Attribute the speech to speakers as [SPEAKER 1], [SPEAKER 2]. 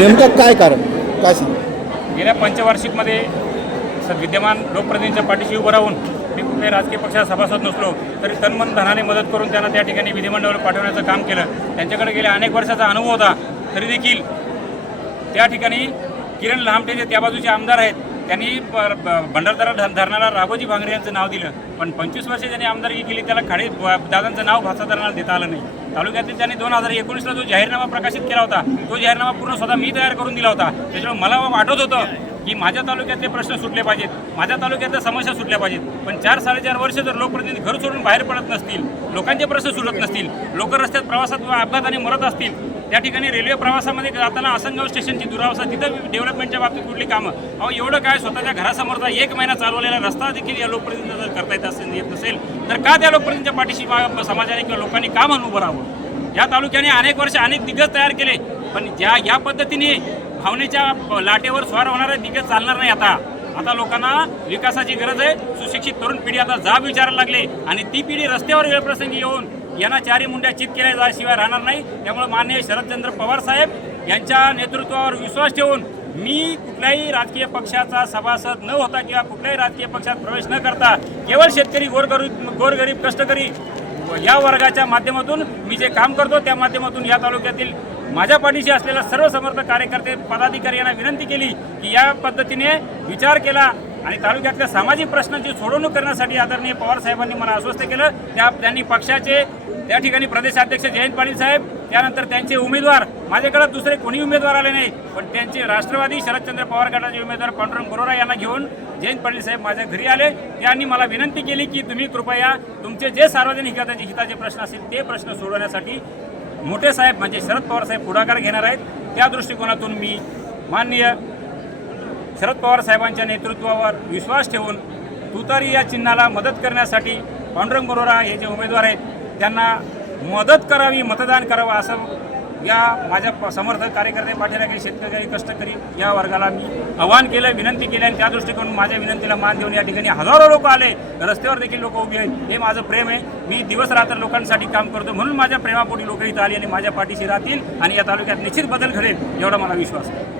[SPEAKER 1] नेमकं काय कारण? काय सांग?
[SPEAKER 2] गेल्या पंचवार्षिकमध्ये स- विद्यमान लोकप्रतिनिधींच्या पाठीशी उभं राहून मी कुठल्याही राजकीय पक्षात सभासद नसलो तरी तन्मन धनाने मदत करून त्यांना त्या ठिकाणी विधिमंडळावर पाठवण्याचं काम केलं. त्यांच्याकडे गेल्या अनेक वर्षाचा अनुभव होता. तरी देखील त्या ठिकाणी किरण लांबटे जे त्या बाजूचे आमदार आहेत. त्यांनी ब- ब- भंडारदरा धर- धरणाला राघोजी भांगरे यांचं नाव दिलं. पण पंचवीस वर्षे ज्यांनी आमदारकी केली त्याला खाडे दादांचं नाव भाषा धरणाला देता आलं नाही. तालुक्यातील त्यांनी दोन हजार एकोणीसला जो जाहीरनामा प्रकाशित केला होता तो जाहीरनामा पूर्ण स्वतः मी तयार करून दिला होता. त्याच्यामुळे मला वाटत होतं की माझ्या तालुक्यातले प्रश्न सुटले पाहिजेत माझ्या तालुक्यातल्या समस्या सुटल्या पाहिजेत. पण चार साडेचार वर्ष जर लोकप्रतिनिधी घर सोडून बाहेर पडत नसतील लोकांचे प्रश्न सुटत नसतील लोक रस्त्यात प्रवासात अपघात अपघाताने मरत असतील त्या ठिकाणी रेल्वे प्रवासामध्ये जाताना आसनगाव स्टेशनची दुरावस्था तिथं डेव्हलपमेंटच्या बाबतीत कुठली कामं? अहो एवढं काय स्वतःच्या घरासमोरचा एक महिना चालवलेला रस्ता देखील या लोकप्रतिनिधी जर करता येत असेल येत नसेल तर का त्या लोकप्रतिनिधीच्या पाठीशी समाजाने किंवा लोकांनी का म्हणून उभं राहावं? या तालुक्याने अनेक वर्ष अनेक दिग्गज तयार केले पण ज्या या पद्धतीने भावनेच्या लाटेवर स्वार होणारे दिग्गज चालणार नाही आता. आता लोकांना विकासाची गरज आहे सुशिक्षित तरुण पिढी आता जाब विचारायला लागले आणि ती पिढी रस्त्यावर वेळप्रसंगी येऊन यांना चारी मुंड्या चित केल्या जाशिवाय राहणार नाही. त्यामुळे माननीय शरदचंद्र पवार साहेब यांच्या नेतृत्वावर विश्वास ठेवून मी कुठल्याही राजकीय पक्षाचा सभासद न होता किंवा कुठल्याही राजकीय पक्षात प्रवेश न करता केवळ शेतकरी गोरगरीब गोरगरीब कष्टकरी या वर्गाच्या माध्यमातून मी जे काम करतो त्या माध्यमातून या तालुक्यातील माझ्या पाठीशी असलेल्या सर्व समर्थ कार्यकर्ते पदाधिकारी यांना विनंती केली की या पद्धतीने विचार केला आणि तालुक्यातल्या सामाजिक प्रश्नांची सोडवणूक करण्यासाठी आदरणीय पवार साहेबांनी मला आश्वस्त केलं. त्या त्यांनी पक्षाचे त्या ठिकाणी प्रदेशाध्यक्ष जयंत पाटील साहेब त्यानंतर त्यांचे उमेदवार माझ्याकडे दुसरे कोणी उमेदवार आले नाही पण त्यांचे राष्ट्रवादी शरदचंद्र पवार गटाचे उमेदवार पांडुरंग बरोरा यांना घेऊन जयंत पाटील साहेब माझ्या घरी आले. त्यांनी मला विनंती केली की तुम्ही कृपया तुमचे जे सार्वजनिक हिताचे हिताचे प्रश्न असतील ते प्रश्न सोडवण्यासाठी मोठे साहेब म्हणजे शरद पवार साहेब पुढाकार घेणार आहेत. त्या दृष्टिकोनातून मी माननीय शरद पवार साहेबांच्या नेतृत्वावर विश्वास ठेवून तुतारी या चिन्हाला मदत करण्यासाठी पांडुरंग बरोरा हे जे उमेदवार आहेत त्यांना मदत करावी मतदान करावं असं या माझ्या प- समर्थक कार्यकर्ते पाठीराखील शेतकरी कष्टकरी या वर्गाला मी आव्हान केलं विनंती केली आणि त्या दृष्टिकोन माझ्या विनंतीला मान देऊन या ठिकाणी हजारो लोक आले. रस्त्यावर देखील लोक उभी आहेत. हे माझं प्रेम आहे. मी दिवस रात्र लोकांसाठी काम करतो म्हणून माझ्या प्रेमापोटी लोक इथं आली आणि माझ्या पाठीशी राहतील आणि या तालुक्यात निश्चित बदल घडेल एवढा मला विश्वास आहे.